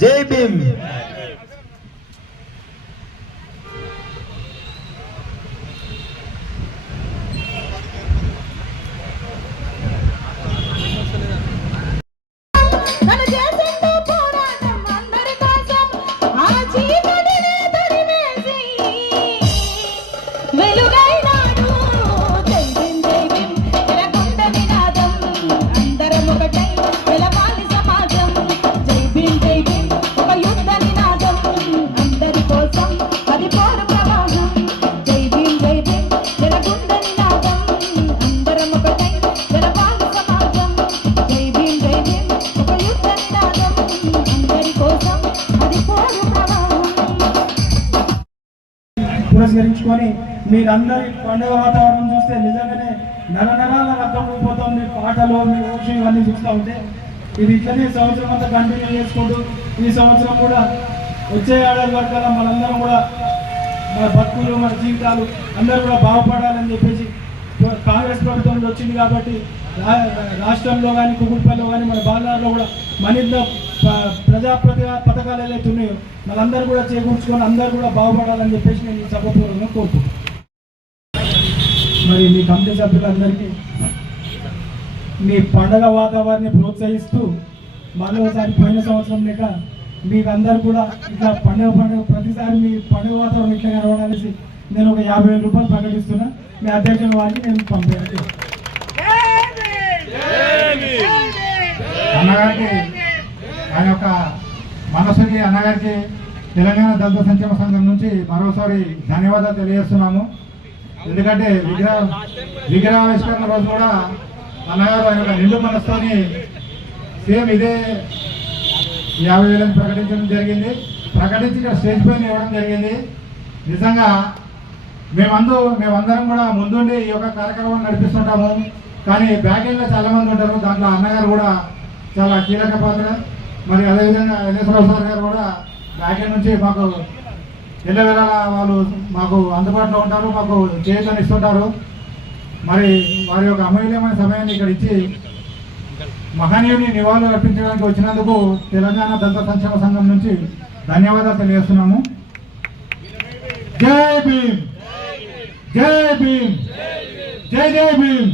జై భీమ్ మీరందరి పండుగ వాతావరణం చూస్తే నిజంగానే నెల నరాల రక్తం ఊడిపోతాం మీ పాటలు మీ ఓషం ఇవన్నీ చూస్తూ ఉంటే ఇది ఇట్లనే సంవత్సరం అంతా కంటిన్యూ చేసుకుంటూ ఈ సంవత్సరం కూడా వచ్చే ఏడాది వరకల్లా మనందరం కూడా మన బతుకులు మన జీవితాలు అందరూ కూడా బాగుపడాలని చెప్పేసి కాంగ్రెస్ ప్రభుత్వం వచ్చింది కాబట్టి రా- రాష్ట్రంలో కానీ కుకుట్పల్లిలో కానీ మన బాలార్లో కూడా మరింత ప- ప్రజా పథకాలు ఏవైతే ఉన్నాయో వాళ్ళందరూ కూడా చేకూర్చుకొని అందరూ కూడా బాగుపడాలని చెప్పేసి నేను ఈ సభపూర్వకంగా కోరుకుంటున్నాను. మరి మీ కమిటీ సభ్యులందరికీ మీ పండగ వాతావరణాన్ని ప్రోత్సహిస్తూ మరోసారి పోయిన సంవత్సరం లేక మీకు అందరు కూడా ఇట్లా పండుగ పండుగ ప్రతిసారి మీ పండుగ వాతావరణం ఇట్లా కనబడాలనేసి నేను ఒక యాభై వేల రూపాయలు ప్రకటిస్తున్నా. మీ అధ్యక్షుల వారికి నేను పంపాను అన్నగారికి ఆయన యొక్క మనసుకి అన్నగారికి తెలంగాణ దళిత సంక్షేమ సంఘం నుంచి మరోసారి ధన్యవాదాలు తెలియజేస్తున్నాము. ఎందుకంటే విగ్రహ విగ్రహావిష్కరణ రోజు కూడా అన్నగారు ఆయన యొక్క నిండు మనసుతోని సేమ్ ఇదే యాభై వేలని ప్రకటించడం జరిగింది. ప్రకటించి స్టేజ్ పైన ఇవ్వడం జరిగింది. నిజంగా మేమందు మేమందరం కూడా ముందుండి ఈ యొక్క కార్యక్రమాన్ని నడిపిస్తుంటాము. కానీ బ్యాకెండ్లో చాలామంది చాలా మంది ఉంటారు. దాంట్లో అన్నగారు కూడా చాలా కీలక పాత్ర. మరి అదేవిధంగా ఎన్ఎస్రావు సార్ గారు కూడా బ్యాకెండ్ నుంచి మాకు ఎల్లవేళ వాళ్ళు మాకు అందుబాటులో ఉంటారు మాకు చేతులను ఇస్తుంటారు. మరి వారి యొక్క అమూల్యమైన సమయాన్ని ఇక్కడ ఇచ్చి మహనీయుని నివాళులు అర్పించడానికి వచ్చినందుకు తెలంగాణ దంత సంక్షేమ సంఘం నుంచి ధన్యవాదాలు తెలియజేస్తున్నాము. జై భీమ్! जय भीम जय जय भीम